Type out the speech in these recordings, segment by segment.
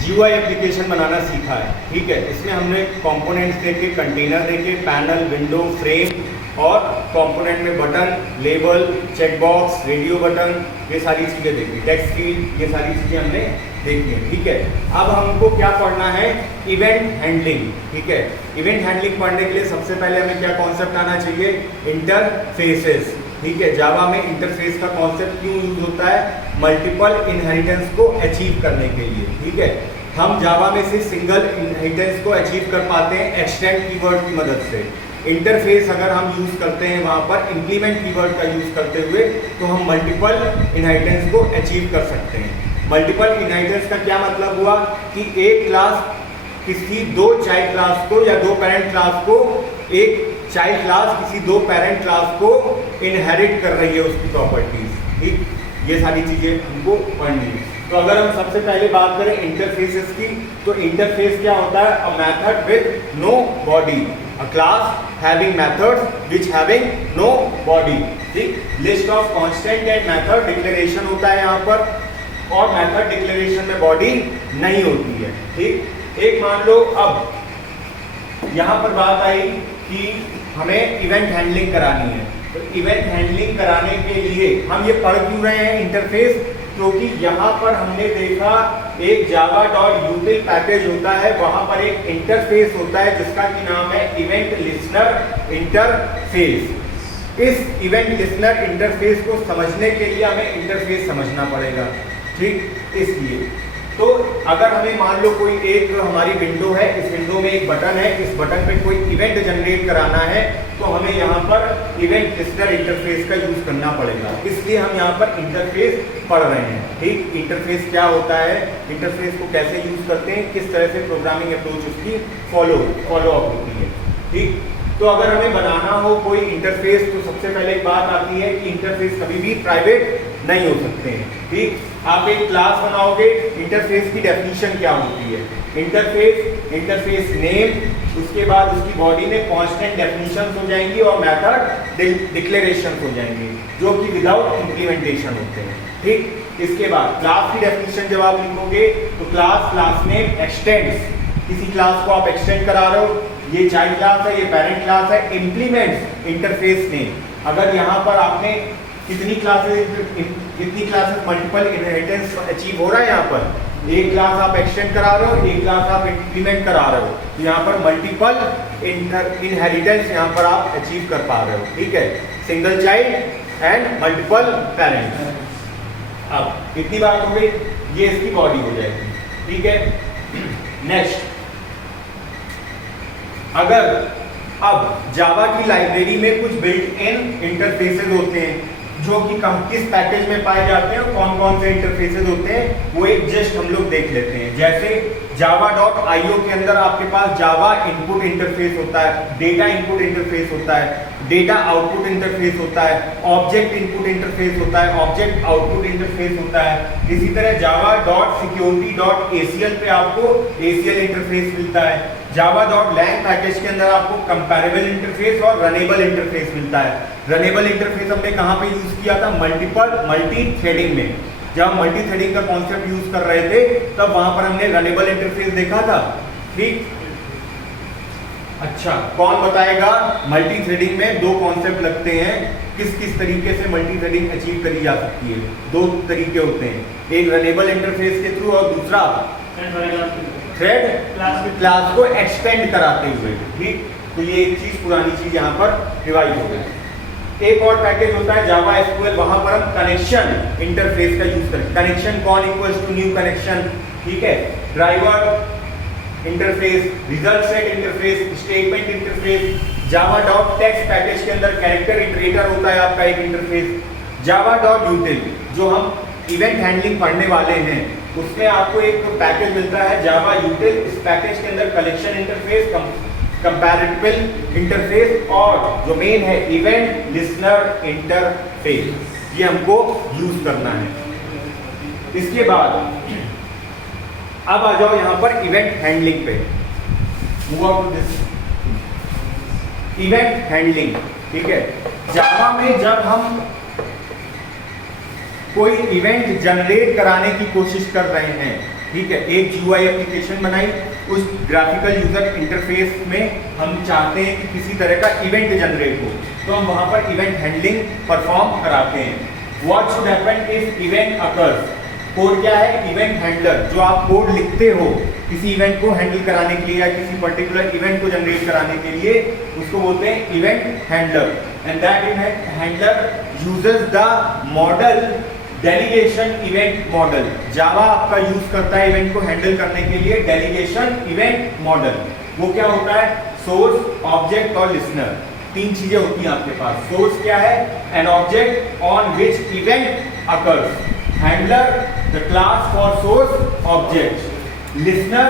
GUI application बनाना सीखा है। ठीक है, इसमें हमने कंपोनेंट्स देखे, कंटेनर देखे, पैनल, विंडो, फ्रेम और कंपोनेंट में button, label, checkbox, radio button, ये सारी चीज़ें देखी, टेक्स्ट फील्ड, ये सारी चीज़ें हमने देखी हैं। ठीक है, अब हमको क्या पढ़ना है? Event handling. ठीक है, इवेंट हैंडलिंग पढ़ने के लिए सबसे पहले हमें क्या कॉन्सेप्ट आना चाहिए? इंटरफेसेस। ठीक है, जावा में इंटरफेस का कॉन्सेप्ट क्यों यूज होता है? मल्टीपल इनहेरिटेंस को अचीव करने के लिए। ठीक है, हम जावा में से सिंगल इनहेरिटेंस को अचीव कर पाते हैं एक्सटेंड कीवर्ड की मदद से। इंटरफेस अगर हम यूज करते हैं वहां पर इंप्लीमेंट कीवर्ड का यूज करते हुए, तो हम मल्टीपल इनहेरिटेंस को अचीव कर सकते हैं। मल्टीपल इनहेरिटेंस का क्या मतलब हुआ कि एक क्लास किसी दो चाइल्ड क्लास को या दो पेरेंट क्लास को, एक चाइल्ड क्लास किसी दो पेरेंट क्लास को इनहेरिट कर रही है उसकी प्रॉपर्टीज। ठीक, ये सारी चीजें हमको पढ़नी है। तो अगर हम सबसे पहले बात करें इंटरफेसेस की, तो इंटरफेस क्या होता है? A method with no body, a class having methods which having no body. ठीक, list of constant and method declaration होता है यहाँ पर, और मेथड डिक्लेरेशन में बॉडी नहीं होती है। ठीक, एक मान लो अब यहाँ पर बात आई कि हमें इवेंट हैंडलिंग करानी है, तो इवेंट हैंडलिंग कराने के लिए हम ये पढ़ क्यों रहे हैं इंटरफेस? क्योंकि यहाँ पर हमने देखा एक java.util पैकेज होता है, वहां पर एक इंटरफेस होता है जिसका की नाम है इवेंट लिसनर इंटरफेस। इस इवेंट लिसनर इंटरफेस को समझने के लिए हमें इंटरफेस समझना पड़ेगा। ठीक, इसलिए तो अगर हमें मान लो कोई एक हमारी विंडो है, इस विंडो में एक बटन है, इस बटन पे कोई इवेंट जनरेट कराना है, तो हमें यहाँ पर इवेंट लिस्टर इंटरफेस का यूज करना पड़ेगा। इसलिए हम यहाँ पर इंटरफेस पढ़ रहे हैं। ठीक, इंटरफेस क्या होता है, इंटरफेस को कैसे यूज करते हैं, किस तरह से प्रोग्रामिंग अप्रोच उसकी फॉलो अप होती है। ठीक, तो अगर हमें बनाना हो कोई इंटरफेस, तो सबसे पहले एक बात आती है कि इंटरफेस कभी भी प्राइवेट नहीं हो सकते हैं। ठीक, आप एक क्लास बनाओगे, इंटरफेस की डेफिनेशन क्या होती है? इंटरफेस नेम, उसके बाद उसकी बॉडी में कांस्टेंट डेफिनेशंस हो जाएंगी और मेथड डिक्लेरेशंस हो जाएंगे, जो कि विदाउट इंप्लीमेंटेशन होते हैं। ठीक, इसके बाद क्लास की डेफिनेशन जब आप लिखोगे, तो क्लास नेम एक्सटेंड्स, किसी क्लास को आप एक्सटेंड करा रहे हो, ये चाइल्ड क्लास है, ये पेरेंट क्लास है, इम्प्लीमेंट्स इंटरफेस नेम। अगर यहाँ पर आपने कितनी क्लासेस मल्टीपल इनहेरिटेंस अचीव हो रहा है, यहाँ पर एक क्लास आप एक्सटेंड करा रहे हो, एक क्लास आप इंप्लीमेंट करा रहे हो, तो यहाँ पर मल्टीपल इनहेरिटेंस यहाँ पर आप अचीव कर पा रहे हो। ठीक है, single child and multiple parent. अब इतनी बात हो गई, ये इसकी बॉडी हो जाएगी। ठीक है, नेक्स्ट, अगर अब जावा की लाइब्रेरी में कुछ बिल्ट इन इंटरफेसेस होते हैं जो कि किस पैकेज में पाए जाते हैं और कौन कौन से इंटरफेसेस होते हैं, वो एक जस्ट हम लोग देख लेते हैं। जैसे java.io के अंदर आपके पास जावा इनपुट इंटरफेस होता है, डेटा इनपुट इंटरफेस होता है, डेटा आउटपुट इंटरफेस होता है, ऑब्जेक्ट इनपुट इंटरफेस होता है, ऑब्जेक्ट आउटपुट इंटरफेस होता है। इसी तरह java.security.acl पे आपको ACL इंटरफेस मिलता है। java.lang पैकेज के अंदर आपको कंपैरेबल इंटरफेस और रनेबल इंटरफेस मिलता है। रनेबल इंटरफेस हमने कहाँ पे यूज किया था? मल्टी थ्रेडिंग में। जब हम मल्टी थ्रेडिंग का कॉन्सेप्ट यूज कर रहे थे, तब वहां पर हमने रनेबल इंटरफेस देखा था। ठीक, अच्छा, कौन बताएगा? मल्टी थ्रेडिंग में दो कॉन्सेप्ट लगते हैं, किस किस तरीके से मल्टी थ्रेडिंग अचीव करी जा सकती है। दो तरीके होते हैं, एक रनेबल इंटरफेस के थ्रू और दूसरा थ्रेड क्लास को एक्सटेंड कराते हुए। ठीक, तो ये एक चीज, पुरानी चीज यहाँ पर रिवाइज हो गई। एक और पैकेज होता है जावा एसक्यूएल, वहां पर हम कनेक्शन इंटरफेस का यूज करते हैं। कनेक्शन कौन इक्वल्स टू न्यू कनेक्शन। ठीक है, driver interface, result set interface, statement interface. java.text package के अंदर कैरेक्टर इटरेटर होता है आपका एक इंटरफेस। java.util, जो हम इवेंट हैंडलिंग पढ़ने वाले हैं, उसमें आपको एक पैकेज मिलता है जावा यूटिल। इस पैकेज के अंदर कलेक्शन इंटरफेस, कंपैरेटिबल इंटरफेस और जो मेन है इवेंट लिसनर इंटरफेस, ये हमको यूज करना है। इसके बाद अब आ जाओ यहाँ पर इवेंट हैंडलिंग पे। Move out to this event handling. ठीक है, जावा में जब हम कोई इवेंट जनरेट कराने की कोशिश कर रहे हैं, ठीक है, एक GUI एप्लीकेशन बनाई, उस ग्राफिकल यूजर इंटरफेस में हम चाहते हैं कि किसी तरह का इवेंट जनरेट हो, तो हम वहां पर इवेंट हैंडलिंग परफॉर्म कराते हैं। What should happen if event occurs, code क्या है, इवेंट हैंडलर, जो आप कोड लिखते हो किसी इवेंट को हैंडल कराने के लिए या किसी पर्टिकुलर इवेंट को जनरेट कराने के लिए, उसको बोलते हैं event handler. And that event handler uses the model delegation event model. Java आपका यूज करता है इवेंट को हैंडल करने के लिए डेलीगेशन इवेंट मॉडल। वो क्या होता है, सोर्स, ऑब्जेक्ट और लिसनर, तीन चीजें होती हैं आपके पास। सोर्स क्या है, an object on which event occurs, handler the class for source object, listener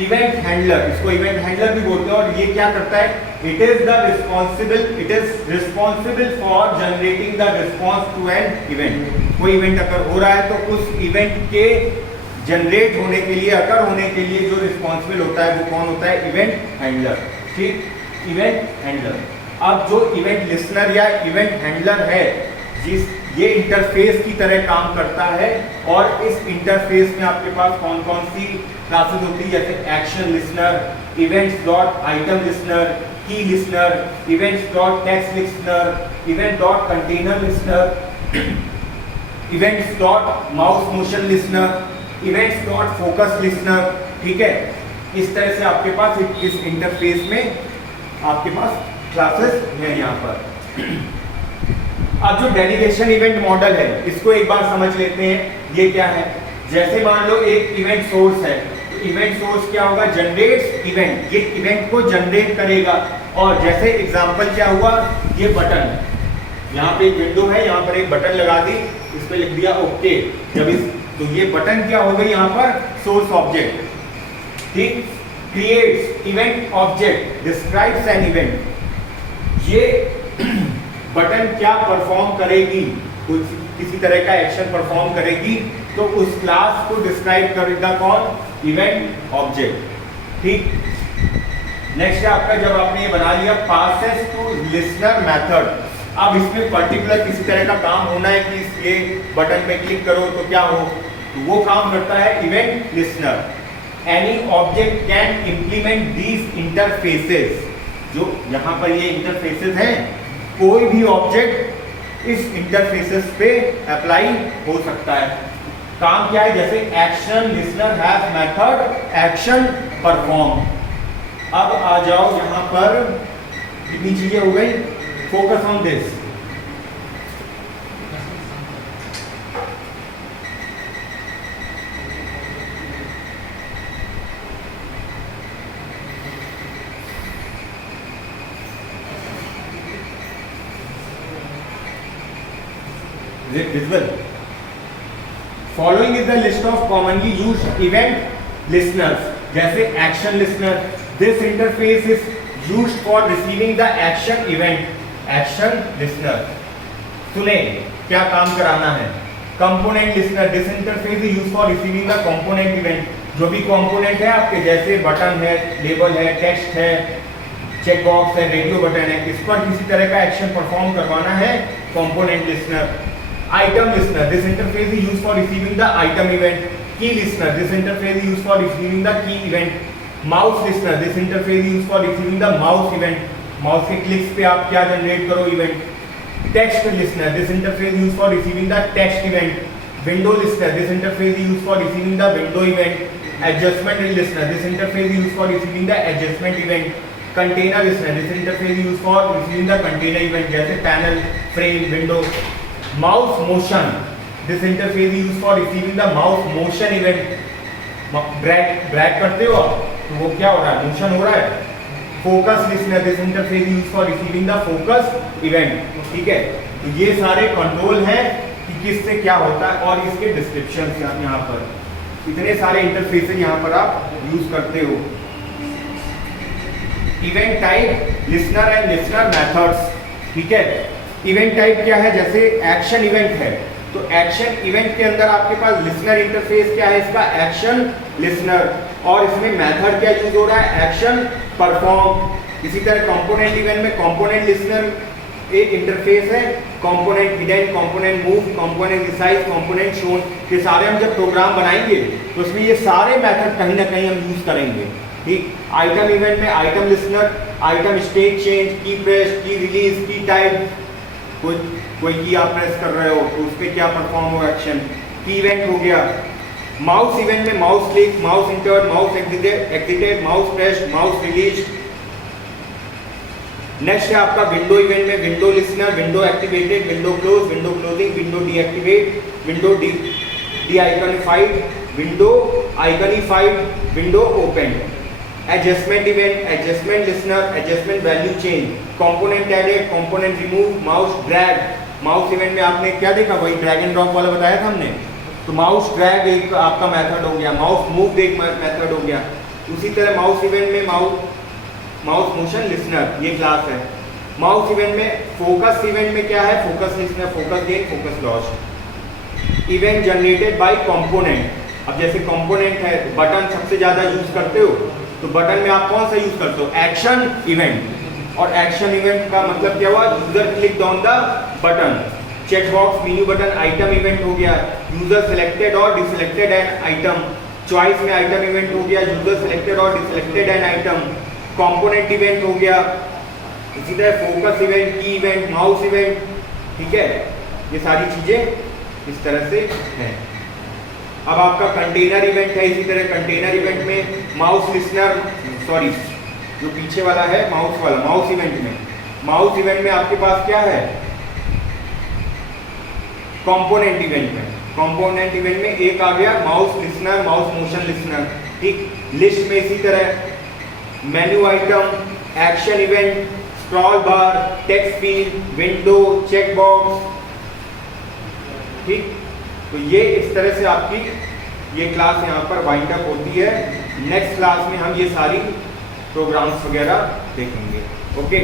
event handler, इसको इवेंट हैंडलर भी बोलते हैं। और ये क्या करता है, it is responsible for generating the response to an event. कोई इवेंट अगर हो रहा है तो उस इवेंट के जनरेट होने के लिए, अकर होने के लिए जो रिस्पॉन्सिबल होता है वो कौन होता है, इवेंट हैंडलर, ठीक, इवेंट हैंडलर। अब जो इवेंट लिसनर या इवेंट हैंडलर है, जिस ये इंटरफेस की तरह काम करता है, और इस इंटरफेस में आपके पास कौन कौन सी क्लासेस होती है, जैसे action listener, events dot item listener, key listener, events dot text listener, event dot container listener, events dot mouse motion listener, events dot focus listener, ठीक है। इस तरह से आपके पास इस इंटरफेस में आपके पास क्लासेस हैं यहाँ पर। अब जो डेलीगेशन इवेंट मॉडल है, इसको एक बार समझ लेते हैं, ये क्या है। जैसे मान लो एक इवेंट सोर्स है, तो इवेंट सोर्स क्या होगा, जनरेट्स इवेंट, ये इवेंट को जनरेट करेगा। और जैसे एग्जांपल क्या हुआ, ये बटन, यहाँ पे एक विंडो है, यहाँ पर एक बटन लगा दी, इस पे लिख दिया ओके, जब इस, तो ये बटन क्या हो गई यहाँ पर, सोर्स ऑब्जेक्ट, ठीक। Creates event object, describes an event, ये बटन क्या परफॉर्म करेगी, कुछ किसी तरह का एक्शन परफॉर्म करेगी, तो उस क्लास को डिस्क्राइब करेगा कौन, इवेंट ऑब्जेक्ट, ठीक। नेक्स्ट है आपका, जब आपने ये बना लिया पासेस टू लिसनर मेथड, अब इसमें पर्टिकुलर किसी तरह का काम होना है कि ये बटन पे क्लिक करो तो क्या हो, तो वो काम करता है event listener. Any object can implement these interfaces, जो यहाँ पर ये इंटरफेसेस हैं, कोई भी ऑब्जेक्ट इस इंटरफेसेस पे अप्लाई हो सकता है। काम क्या है, जैसे action listener has method action perform. अब आ जाओ यहाँ पर, कितनी चीजें हो गई, focus on this. Visible. Following is the list of commonly used event listeners. जैसे action listener, this interface is used for receiving the action event. Action listener. सुने क्या काम कराना है, component listener, this interface is used for receiving the component event. जो भी component है आपके, जैसे बटन है, लेबल है, टेक्स्ट है, चेक बॉक्स है, रेडियो बटन है, इस पर किसी तरह का एक्शन परफॉर्म करवाना है, component listener. Item listener, this interface is used for receiving the item event. Key listener, this interface is used for receiving the key event. Mouse listener, this interface is used for receiving the mouse event. Mouse के clicks पे आप क्या generate करो event. Text listener, this interface is used for receiving the text event. Window listener, this interface is used for receiving the window event. Adjustment listener, this interface is used for receiving the adjustment event. Container listener, this interface is used for receiving the container event, जैसे panel, frame, window. Mouse motion, this interface is used for receiving the mouse motion event. Drag करते हो आप, तो वो क्या हो रहा है, मोशन हो रहा है। Focus listener, this interface is used for receiving the focus event, ठीक है। तो ये सारे कंट्रोल हैं कि किससे क्या होता है, और इसके डिस्क्रिप्शन यहाँ पर इतने सारे इंटरफेसेस यहाँ पर आप यूज करते हो। Event type, listener and listener methods, ठीक है। इवेंट टाइप क्या है, जैसे एक्शन इवेंट है, तो एक्शन इवेंट के अंदर आपके पास लिसनर इंटरफेस क्या है, इसका एक्शन लिसनर, और इसमें मेथड क्या यूज हो रहा है, एक्शन परफॉर्म। इसी तरह कंपोनेंट इवेंट में कंपोनेंट लिसनर एक इंटरफेस है, component hidden, component move, component resize, component shown, ये सारे हम जब प्रोग्राम बनाएंगे तो उसमें ये सारे मेथड कहीं ना कहीं हम यूज करेंगे। ठीक, आइटम इवेंट में item listener, item state change, की प्रेस, की रिलीज, की टाइप, कोई की आप प्रेस कर रहे हो तो उस पर क्या परफॉर्म हो एक्शन, की इवेंट हो गया। माउस इवेंट में mouse click, mouse enter, mouse exited, mouse press, mouse release. Next है आपका विंडो इवेंट में window listener, window activated, window close, window closing, window deactivate, window deiconified, window iconified, window open. Adjustment event, adjustment listener, adjustment value change, component added, component remove, mouse drag. Mouse event में आपने क्या देखा, वही drag and drop वाला बताया था हमने, तो माउस ड्रैग एक आपका मेथड हो गया, माउस मूव एक मेथड हो गया। उसी तरह माउस इवेंट में माउस मोशन लिसनर ये क्लास है। माउस इवेंट में फोकस इवेंट में क्या है, focus listener, focus gain, focus loss. Event generated by component, अब जैसे कंपोनेंट है, बटन सबसे ज्यादा यूज करते हो तो बटन में आप कौन सा यूज करते हो, एक्शन इवेंट। और एक्शन इवेंट का मतलब क्या हुआ, user click on the button. Check box, menu button, item event हो गया, यूजर सिलेक्टेड और डिसलेक्टेड एन आइटम। चॉइस में आइटम इवेंट हो गया, यूजर सिलेक्टेड और deselected an item. Component event हो गया, इसी तरह focus event, key event, mouse event. ठीक है, ये सारी चीजें इस तरह से हैं। अब आपका कंटेनर इवेंट है, इसी तरह कंटेनर इवेंट में माउस लिसनर, सॉरी जो पीछे वाला है माउस वाला, माउस इवेंट में आपके पास क्या है, कंपोनेंट इवेंट में एक आ गया mouse listener, mouse motion listener. ठीक, लिस्ट में इसी तरह menu item, action event, scroll bar, text field, window, check box. ठीक, तो ये इस तरह से आपकी ये क्लास यहाँ पर वाइंड अप होती है। नेक्स्ट क्लास में हम ये सारी प्रोग्राम्स वगैरह देखेंगे। ओके।